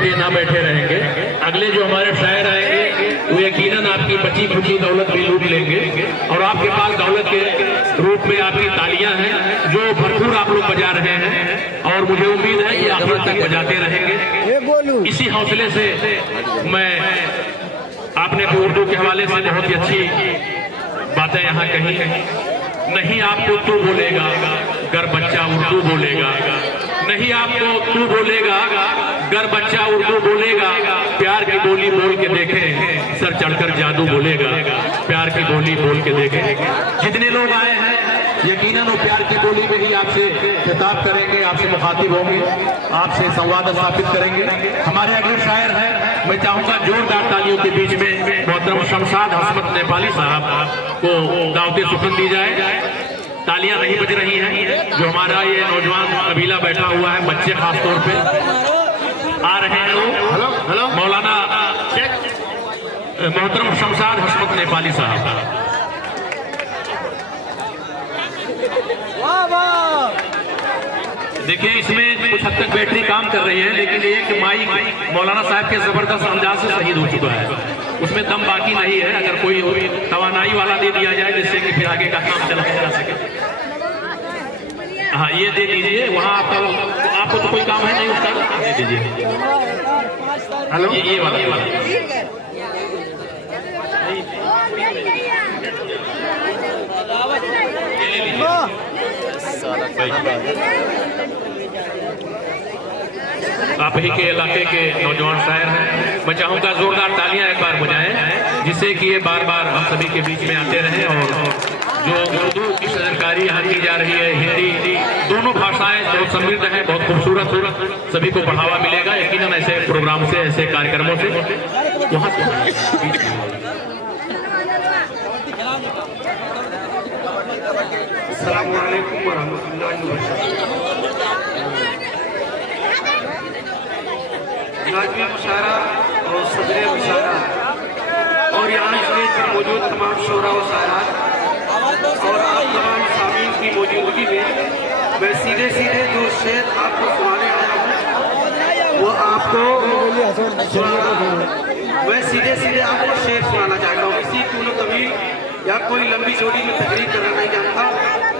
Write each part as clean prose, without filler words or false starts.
पे ना बैठे रहेंगे। अगले जो हमारे शायर आएंगे वो यकीनन आपकी बची खुची दौलत भी लूट लेंगे और आपके पास दौलत के रूप में आपकी तालियां हैं जो भरपूर आप लोग बजा रहे हैं और मुझे उम्मीद है कि आखिर तक बजाते रहेंगे। इसी हौसले से मैं आपने उर्दू के हवाले से बहुत ही अच्छी बातें यहाँ कही। नहीं आपको तू बोलेगा गर बच्चा उर्दू बोलेगा, नहीं आपको तू बोलेगा गर बच्चा उर्दू बोलेगा, प्यार की बोली बोल के देखे सर चढ़कर जादू बोलेगा, प्यार की बोली बोल के देखे। जितने लोग आए हैं यकीनन वो प्यार की बोली में ही आपसे खिताब करेंगे, आपसे मुखातिब होंगे, आपसे संवाद स्थापित करेंगे। हमारे अगले शायर हैं, मैं चाहूंगा जोरदार तालियों के बीच में मोहतरम शमशाद हसमत नेपाली साहब को दावते सुखन दी जाए। तालियां नहीं बज रही हैं, जो हमारा ये नौजवान कबीला बैठा हुआ है, बच्चे खास तौर पे आ रहे हैं वो मौलाना मोहतरम शमशाद हसमत नेपाली साहब। देखिए इसमें कुछ हद तक बैटरी काम कर रही है, लेकिन एक माइक मौलाना साहब के जबरदस्त अंदाज से शहीद हो चुका है, उसमें दम बाकी नहीं है। अगर कोई तवानाई वाला दे दिया जाए जिससे कि फिर आगे का काम चला सके। हाँ ये दे दीजिए, वहाँ आपको तो कोई काम है नहीं उसका, दे दीजिए। हेलो ये वाला आप ही के इलाके के नौजवान शायर हैं, मैं चाहूंगा जोरदार तालियां एक बार बजाएं जिससे कि ये बार बार हम सभी के बीच में आते रहें। और जो उर्दू की सरकारी यहाँ की जा रही है, हिंदी, दोनों भाषाएं बहुत समृद्ध हैं, बहुत खूबसूरत, सभी को बढ़ावा मिलेगा यकीनन ऐसे प्रोग्राम से, ऐसे कार्यक्रमों से। वहाँ अस्सलामु अलैकुम वरहमतुल्लाहि वबरकातुहू। नाज़िम मुशारा और सदर मुशारा और यहाँ इसमें मौजूद तमाम शोरा व शायरात और आप तमाम सामीन की मौजूदगी में मैं सीधे जो शेर आपको सुनाने आया हूँ वो आपको मैं सीधे आपको शेर सुनाना चाहता हूँ। इसी तूल तवील या कोई लंबी जोड़ी में तकरीर करना नहीं जानता,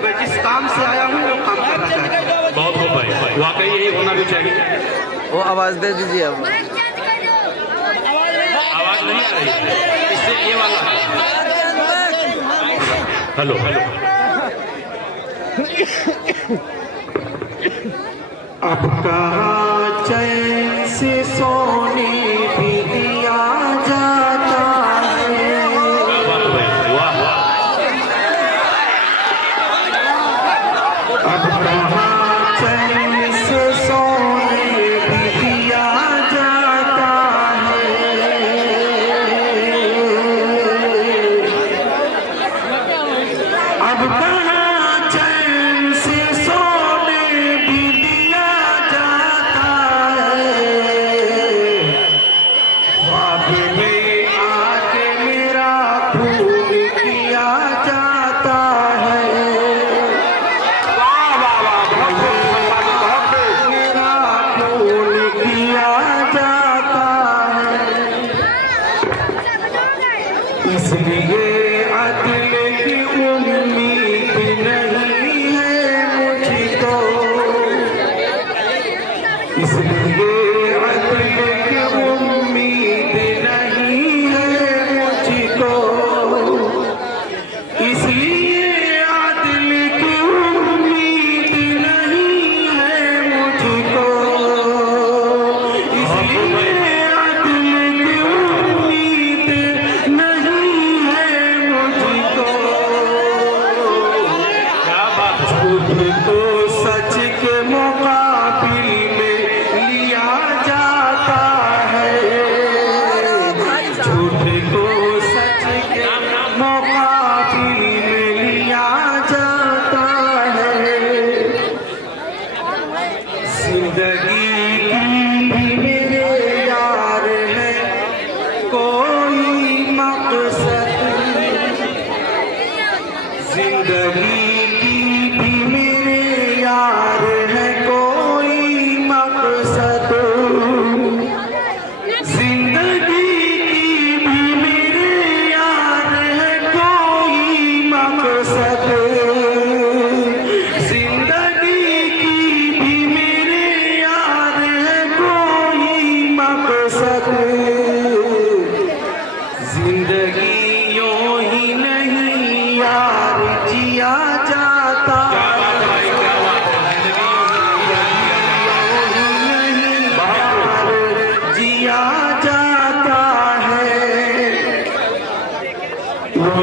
मैं जिस काम से आया हूँ वो काम करना चाहता हूँ। बहुत खूब भाई, वाकई यही होना भी चाहिए। वो आवाज दे दीजिए। अब आवाज नहीं आ रही है, इससे ये वाला हेलो अब कहाँ चैन से सोने भी दिया जाता है, अब कहाँ चैन से सोने भी दिया जाता है, अब कहाँ चैन से सोने भी दिया जाता है।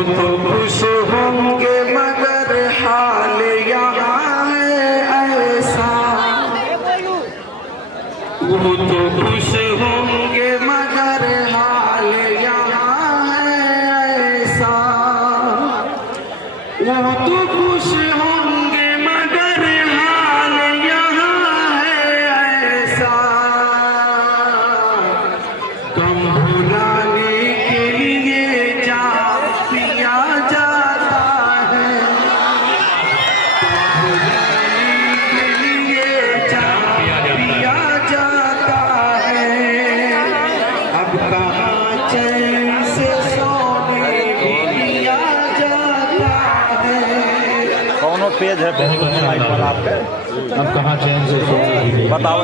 तो खुश होंगे मगर हाल यहाँ है ऐसा, वो तो खुश होंगे मगर हाल यहाँ है ऐसा, वो तो खुश होंगे मगर हाल यहाँ है ऐसा। गम भुलाने के लिए जान पिया जाता है, गम भुलाने के लिए जान पिया जाता है। अब कहाँ चैन से सोने भी दिया जाता है। कौनो पेज है बहुत अच्छा आईफोन आपके? अब कहाँ चैन से सोना बताओ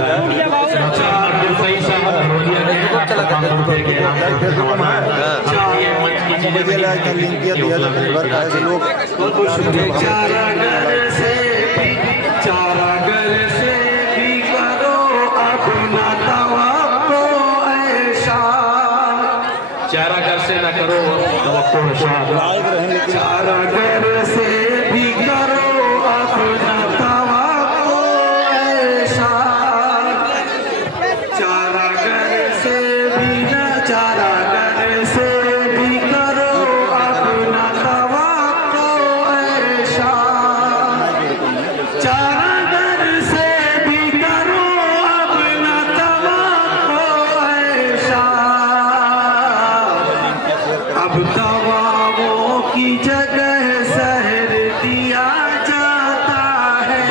मुझे लिंक किया दिया घर का ऐसे लोग चारागर से भी करो अपना तवक्को ऐसा, चारागर से न करो चारागर से भी करो अपना तवक्को ऐसा, चारागर से भी न चारागर से भी करो अपना तवक्को ऐसा, चारागर से भी करो अपना तवक्को ऐसा। अब दवाओं की जगह शहर दिया जाता है,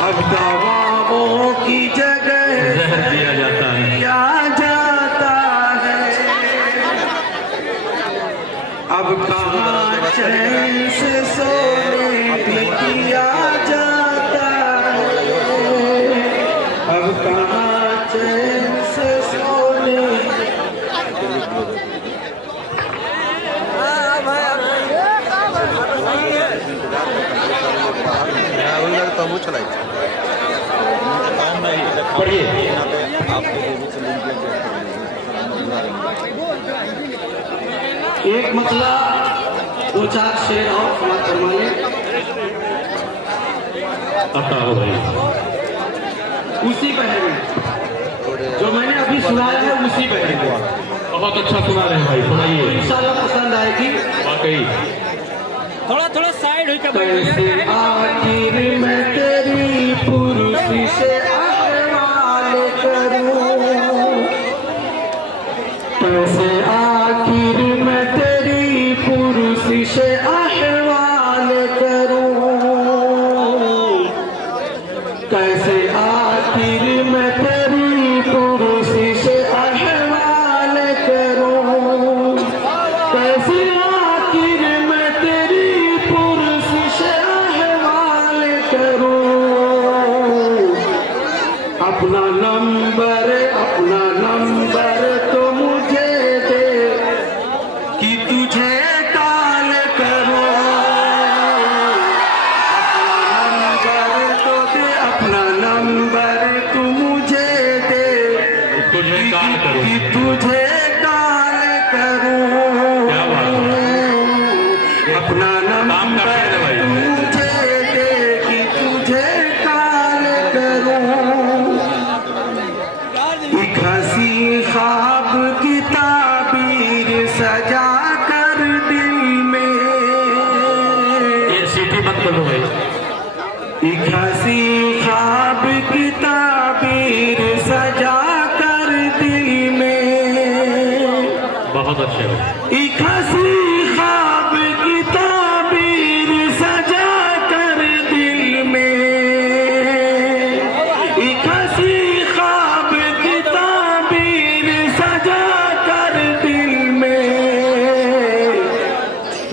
अब दवाओं की जगह जहर दिया जाता है। दिया जाता है। अब कहाँ चैन से सोने भी दिया जाता है, अब कहाँ चैन से सोने तो वो चलाई पढ़िए। एक मतला दो चार शेर और समाप्त करवाइए। आता हो भाई, उसी पहले जो मैंने अभी सुनाया है उसी पहले बहुत अच्छा सुना रहे हैं भाई, सुनाइए। इंशाल्लाह पसंद आएगी। वाकई थोड़ा थोड़ा साइड होकर कैसे आखिर मैं तेरी पुरुष से अहवाल करूं, कैसे आखिर मैं तेरी पुरुष से अहवाल करूं, कैसे आखिर मैं तेरी पुरुष से अहवाल करूं, कैसे आखिर मैं तेरी पुरुष से अहवाल करूं। अपना नंबर तो मुझे दे कि तुझे कॉल करूं, अपना नंबर तू मुझे दे तुझे कॉल करूं। कि तुझे कॉल करूं। क्या बात है। अपना काम का शेर है भाई। नंबर तुझे दे कि तुझे कॉल करूं। एक हंसी ख्वाब की ताबीर सजा कर दिल में, ये सीटी मत कर दो भाई। एक हंसी ख्वाब की ताबीर सजा कर दिल में, बहुत अच्छे भाई। एक हंसी ख्वाब की ताबीर सजा कर दिल में, एक हंसी ख्वाब की ताबीर सजा कर दिल में।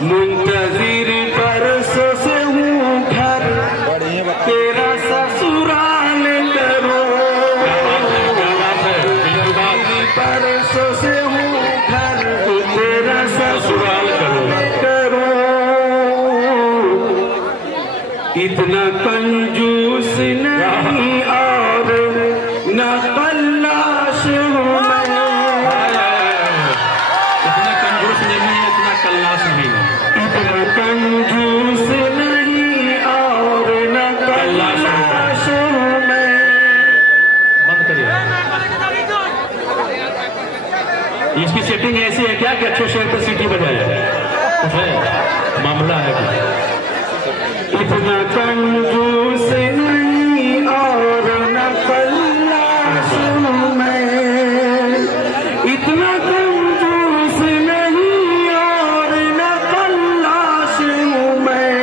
मुंतजिर बरसों से हूँ घर तेरा ससुराल करो, बरसों से हूँ घर तेरा ससुराल करो। इतना कंजूस नहीं और न कल्लाश हूँ मैं, इतना कंजूस नहीं है, इतना इसकी सेटिंग ऐसी है क्या कि अच्छे शेर पर सीटी बजाए? कुछ है मामला है क्या? इतना कंजूस नहीं और न पल्लाश हूँ मैं, इतना कंजूस नहीं और न पल्लाश हूँ मैं,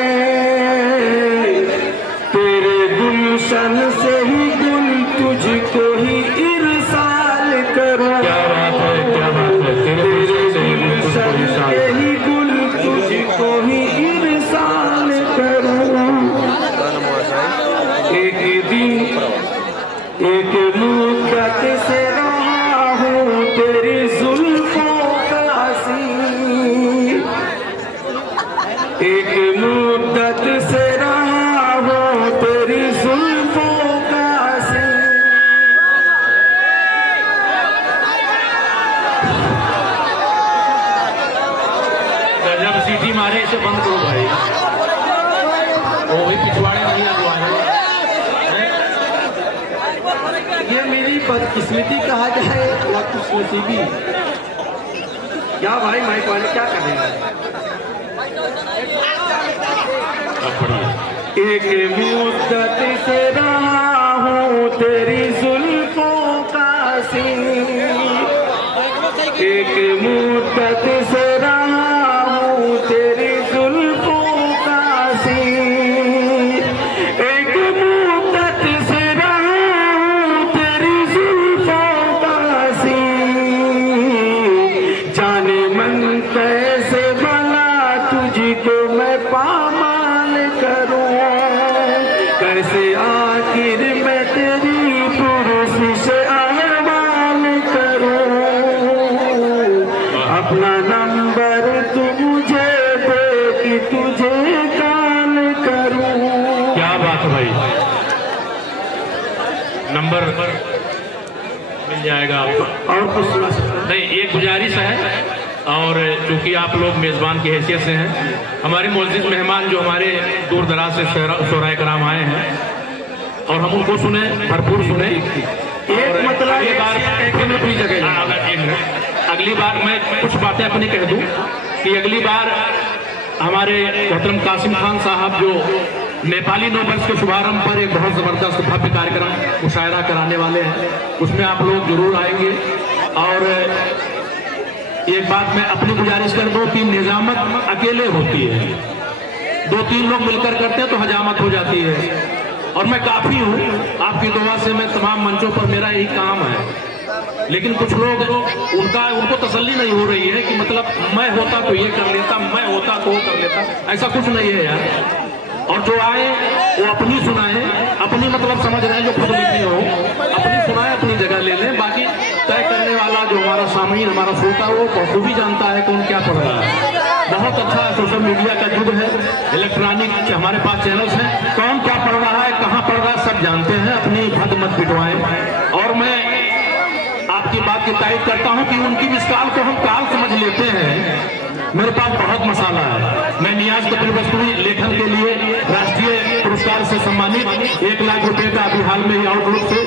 तेरे गुलशन से ही गुल तुझको ही इरसाल करूँ। क्या बात है, क्या बात है। तेरे गुलशन से ही गुल तुझको इरसाल से ही गुल तुझको ही इरसाल करूँ। एक दिन एक मुद्दत से रहा हूँ तेरी जुल्फों का हसीन, एक मुद्दत से रहा हूँ तेरी जुल्फों का हसीन। जब सीटी मारे इसे बंद करो भाई, वो भी पिछवाड़े नहीं लगवाए। ये मेरी बदकिस्मती कहा जाए या कुछ नसीबी। क्या भाई माइक वाले क्या कर रहे हैं? एक मुद्दत से रहा हूँ तेरी जुल्फों का हसीन, एक मुद्दत से रहा हूँ तेरी जुल्फों का हसीन, एक मुद्दत से रहा हूँ तेरी जुल्फों का हसीन। जाने मन कैसे भला तुझको मैं पामाल करूँ, कैसे आखिर मैं तेरी पुरुष से अहवाल करूँ। अपना नंबर तू मुझे दे कि तुझे कॉल करूँ। क्या बात है भाई, नंबर मिल जाएगा आपको। और कुछ सुना सकता हूँ? नहीं, एक गुजारिश है, और चूंकि आप लोग मेजबान की हैसियत से हैं, हमारे मुअज़्ज़िज़ मेहमान जो हमारे दूर दराज से शोराए कराम आए हैं, और हम उनको सुने, भरपूर सुने। एक मतलब अगली बार अपनी जगह अगली बार मैं कुछ बातें अपनी कह दूं कि अगली बार हमारे मोहतरम कासिम खान साहब जो नेपाली नववर्ष के शुभारंभ पर एक बहुत जबरदस्त भव्य कार्यक्रम मुशायरा कराने वाले हैं, उसमें आप लोग जरूर आएंगे। और एक बात मैं अपनी गुजारिश कर दूं कि निजामत अकेले होती है, 2-3 लोग मिलकर करते हैं तो हजामत हो जाती है। और मैं काफी हूँ, आपकी दुआ से मैं तमाम मंचों पर मेरा यही काम है। लेकिन कुछ लोग उनको तसल्ली नहीं हो रही है कि मतलब मैं होता तो ये कर लेता, मैं होता तो वो कर लेता। ऐसा कुछ नहीं है यार। और जो आए वो अपनी सुनाए, अपनी मतलब समझ रहे हैं, जो खुद लिखी हो अपनी सुनाए, अपनी जगह ले लें। बाकी तय करने वाला जो हमारा सामीन, हमारा श्रोता, वो बखूबी जानता है कौन क्या पढ़ रहा है। बहुत अच्छा सोशल मीडिया का युग है, इलेक्ट्रॉनिक हमारे पास चैनल्स हैं, कौन क्या पढ़ रहा है, कहाँ पढ़ रहा है, सब जानते हैं। अपनी भद मत पिटवाएं। और मैं आपकी बात की तारीफ करता हूं कि उनकी मिसाल को हम काल समझ लेते हैं। मेरे पास बहुत मसाला है। मैं नियाज कपिल वस्तुई लेखन के लिए राष्ट्रीय पुरस्कार से सम्मानित 1 लाख रुपए का अभी हाल में ही आउटलुक से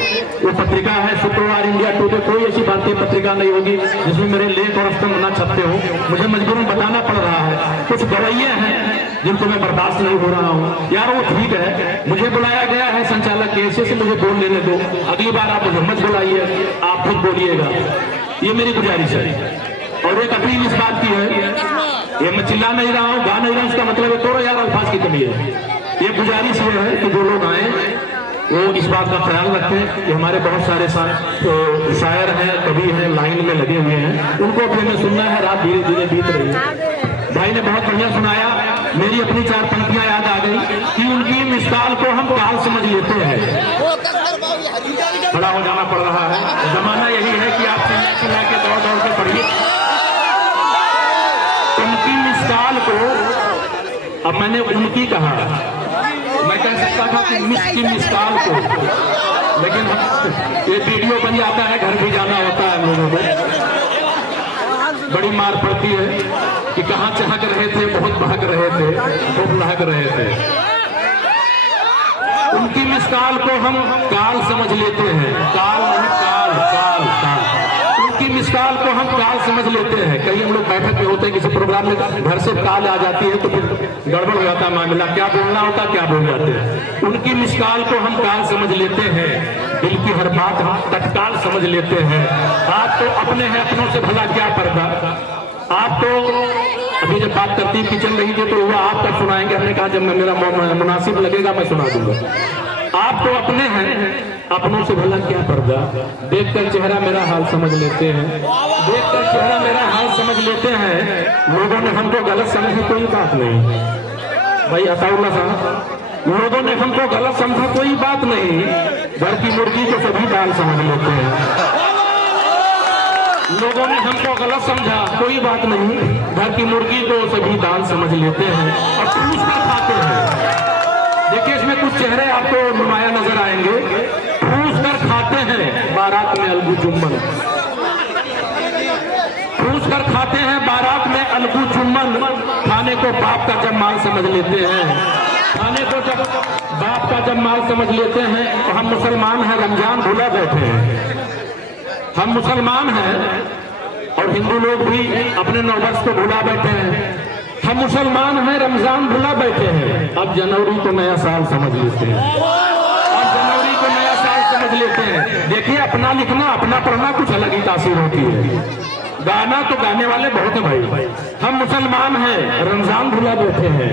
वो पत्रिका है शुक्रवार इंडिया टुडे, कोई ऐसी भारतीय पत्रिका नहीं होगी जिसमें मेरे लेख और स्तंभ न छपते हो। मुझे मजबूरन बताना पड़ रहा है। कुछ गवैये हैं जिनको मैं बर्दाश्त नहीं हो रहा हूँ यार, वो ठीक है। मुझे बुलाया गया है संचालक के ऐसे से, मुझे बोल लेने दो। अगली बार आप मुझे मत बुलाइए, आप खुद बोलिएगा, ये मेरी गुजारिश है। और एक अपील इस बात की है, ये मैं चिल्ला नहीं रहा हूँ, गा नहीं रहा हूँ, इसका मतलब है तोड़ो यार, अल्फाज की कमी है। ये गुजारिश ये है कि जो लोग आए वो इस बात का ख्याल रखें कि हमारे बहुत सारे शायर हैं, कवि हैं, लाइन में लगे हुए हैं, उनको भी हमें सुनना है। रात धीरे धीरे बीत रही है। भाई ने बहुत बढ़िया सुनाया, मेरी अपनी 4 पंक्तियां याद आ गई कि उनकी मिसाल को हम काल समझ लेते हैं। खड़ा हो जाना पड़ रहा है, जमाना यही है कि आप चिल्ला के दौड़ दौड़ के पढ़िए। उनकी मिसाल को, अब मैंने उनकी कहा, मैं कह सकता था कि की मिसाल को, लेकिन ये वीडियो बन जाता है, घर भी जाना होता है लोगों को, बड़ी मार पड़ती है कि कहाँ चहक रहे थे, बहुत बहक रहे थे, खूब लहक रहे थे। उनकी मिसाल को हम काल समझ लेते हैं, काल नहीं, काल काल काल। उनकी मिसाल को हम हम काल समझ लेते हैं। कहीं हम लोग बैठक में होते हैं किसी प्रोग्राम में, घर से काल आ जाती है तो फिर गड़बड़ हो जाता है मामला, क्या बोलना होता क्या बोल जाते हैं। उनकी मिस कॉल को हम काल समझ लेते हैं, दिल की हर बात हम तत्काल समझ लेते हैं। आप तो अपने हैं, अपनों से भला क्या पर्दा। आप तो अभी जब बात करती की चल रही थी तो हुआ आप तब सुनाएंगे, हमने कहा जब मेरा मुनासिब लगेगा मैं सुना दूंगा। आप तो अपने हैं, अपनों से भला क्या पर्दा। देखकर चेहरा मेरा हाल समझ लेते हैं, देखकर चेहरा मेरा हाल समझ लेते हैं। लोगों ने हमको गलत समझी कोई बात नहीं भाई, अताउल्लाह साहब, लोगों ने हमको गलत समझा कोई बात नहीं। घर की मुर्गी को सभी दाल समझ लेते हैं। लोगों ने हमको गलत समझा कोई बात नहीं, घर की मुर्गी को सभी दाल समझ लेते हैं और ठूस कर खाते हैं। देखिए इसमें कुछ चेहरे आपको नुमाया नजर आएंगे। ठूस कर खाते हैं बारात में अलगू चुम्बन, ठूस कर खाते हैं बारात में अलगू चुम्बन। खाने को बाप का जब माल समझ लेते हैं, खाने को जब बाप का जब माल समझ लेते हैं तो हम मुसलमान हैं, रमजान भुला बैठे हैं। हम मुसलमान हैं और हिंदू लोग भी अपने नववर्ष को भुला बैठे हैं। हम मुसलमान हैं, रमजान भुला बैठे हैं। अब जनवरी को नया साल समझ लेते हैं, अब जनवरी को नया साल समझ लेते हैं। देखिए अपना लिखना अपना पढ़ना कुछ अलग ही तासीर होती है। गाना तो गाने वाले बहुत हैं भाई। हम मुसलमान हैं, रमजान भुला बैठे हैं,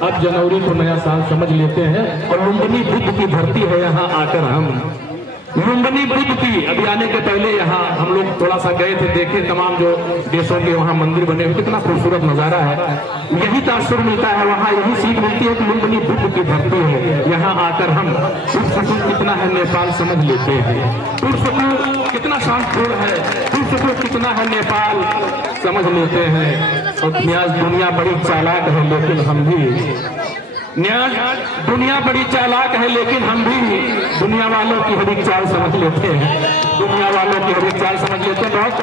अब जनवरी को नया साल समझ लेते हैं। और लुम्बिनी बुद्ध की धरती है यहाँ आकर हम, लुम्बिनी बुद्ध की। अभी आने के पहले यहाँ हम लोग थोड़ा सा गए थे, देखे तमाम जो देशों के वहाँ मंदिर बने हुए, कितना खूबसूरत नजारा है। यही तासुर मिलता है वहाँ, यही सीख मिलती है कि लुम्बिनी बुद्ध की धरती है। यहाँ आकर हम पुरसुकून कितना है नेपाल समझ लेते हैं, पुरसुकून कितना शांतिपूर्ण है, पुरसुकून कितना है नेपाल समझ लेते हैं। और न्याज दुनिया बड़ी चालाक है लेकिन हम भी, न्याज दुनिया बड़ी चालाक है लेकिन हम भी दुनिया वालों की हर एक चाल समझ लेते हैं, दुनिया वालों की हर एक चाल समझ लेते हैं। बहुत